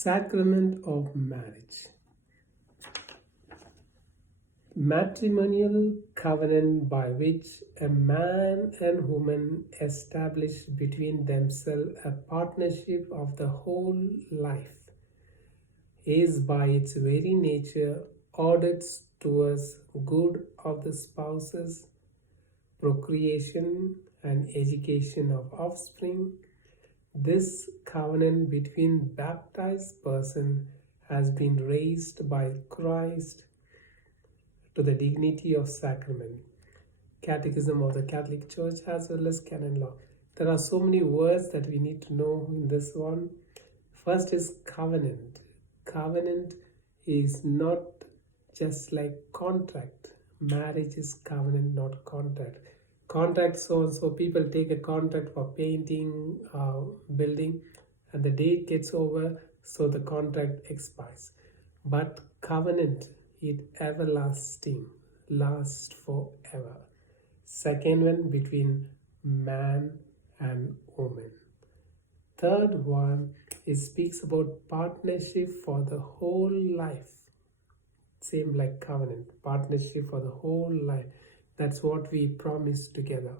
Sacrament of Marriage. Matrimonial covenant by which a man and woman establish between themselves a partnership of the whole life is by its very nature ordered towards good of the spouses, procreation and education of offspring. This covenant between baptized person has been raised by Christ to the dignity of sacrament. Catechism of the Catholic Church as well as canon law. There are so many words that we need to know in this one. First is covenant. Covenant is not just like contract. Marriage is covenant, not contract. Contract, so and so people take a contract for painting, building, and the date gets over, so the contract expires. But covenant, it everlasting, lasts forever. Second one, between man and woman. Third one, it speaks about partnership for the whole life. Same like covenant, partnership for the whole life. That's what we promise together.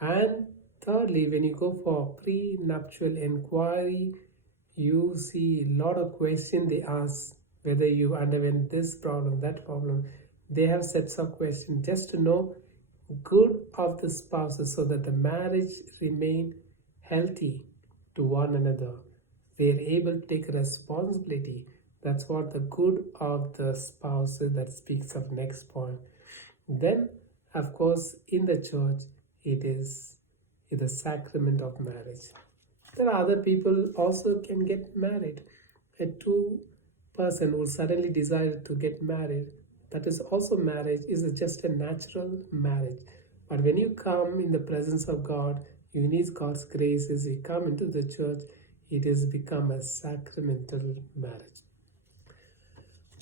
And thirdly, when you go for prenuptial inquiry, you see a lot of questions they ask, whether you underwent this problem, that problem. They have sets of questions just to know good of the spouses so that the marriage remain healthy to one another. They are able to take responsibility. That's what the good of the spouses that speaks of next point. Then, of course, in the church, it is the sacrament of marriage. There are other people also can get married. A two-person who suddenly decided to get married, that is also marriage, is just a natural marriage. But when you come in the presence of God, you need God's grace. As you come into the church, it has become a sacramental marriage.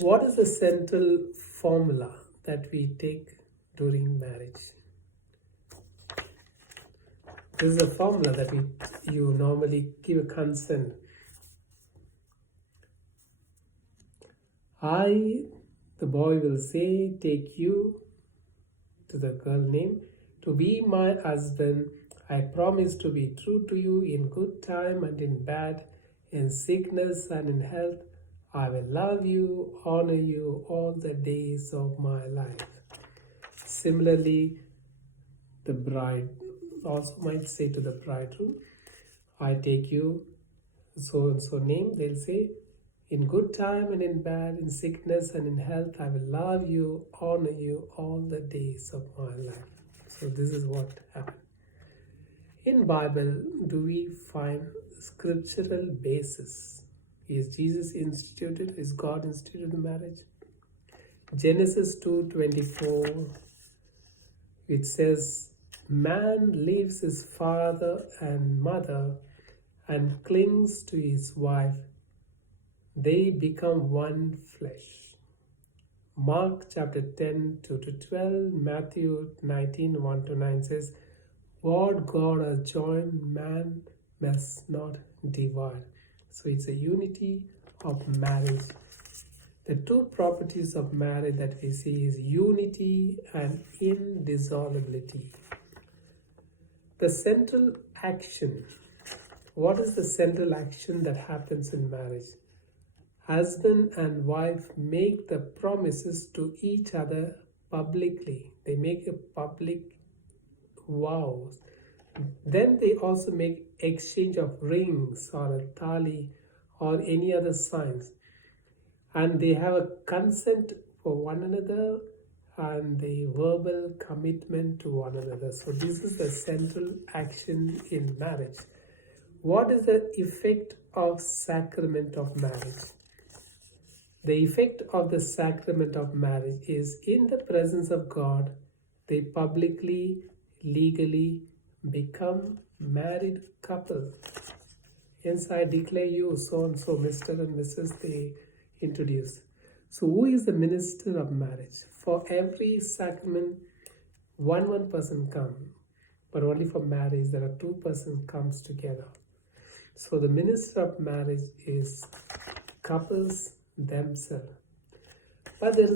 What is the central formula that we take during marriage? This is a formula that you normally give a consent. I, the boy, will say, take you, to the girl name, to be my husband. I promise to be true to you in good time and in bad, in sickness and in health. I will love you, honor you all the days of my life. Similarly, the bride also might say to the bridegroom, I take you, so and so name. They'll say, in good time and in bad, in sickness and in health, I will love you, honor you all the days of my life. So this is what happened. In Bible, do we find scriptural basis? Is Jesus instituted? Is God instituted marriage? Genesis 2:24, it says, man leaves his father and mother and clings to his wife. They become one flesh. Mark chapter 10, 2-12, Matthew 19, 1-9 says, what God has joined, man must not divide. So it's a unity of marriage. The two properties of marriage that we see is unity and indissolubility. The central action. What is the central action that happens in marriage? Husband and wife make the promises to each other publicly. They make a public vows. Then they also make exchange of rings or a thali or any other signs. And they have a consent for one another and the verbal commitment to one another. So this is the central action in marriage. What is the effect of sacrament of marriage? The effect of the sacrament of marriage is in the presence of God, they publicly, legally become married couple. Hence I declare you so and so, Mr. and Mrs. they introduce. So who is the minister of marriage? For every sacrament, one person come, but only for marriage there are two persons comes together. So the minister of marriage is couples themselves. But there is